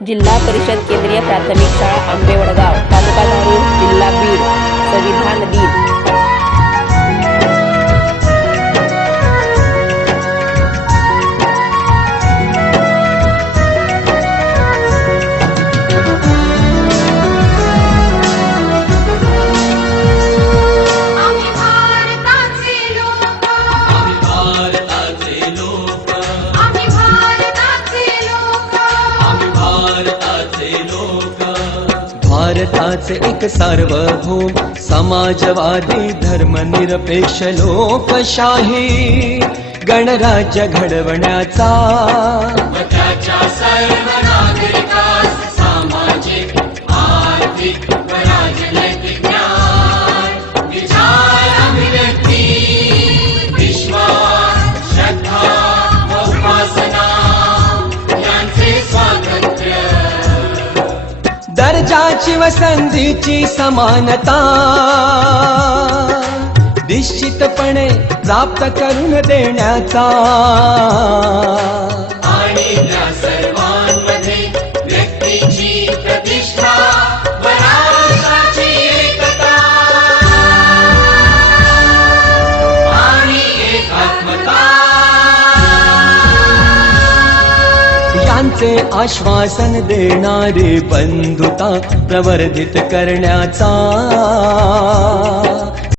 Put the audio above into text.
जिल्हा परिषद केंद्रीय प्राथमिक शाळा आंबेवडगाव, तालुका धारूर, जिल्हा बीड. संविधान दिन. भारताचे एक सार्वभौम समाजवादी धर्मनिरपेक्ष लोकशाही गणराज्य घडवण्याचा त्याच्या सर्व नागरिकास सामाजिक आर्थिक व राजनैतिक न्याय विचार अभिव्यक्ती विश्वास श्रद्धा व उपासना यांचे स्वातंत्र्य दर्जाची व संधीची समानता निश्चितपणे प्राप्त करून देण्याचा आणि त्या सर्वांमध्ये व्यक्तीची प्रतिष्ठा व राष्ट्राची एकता आणि एकात्मता यांचे आश्वासन देणारी बंधुता प्रवर्धित करण्याचा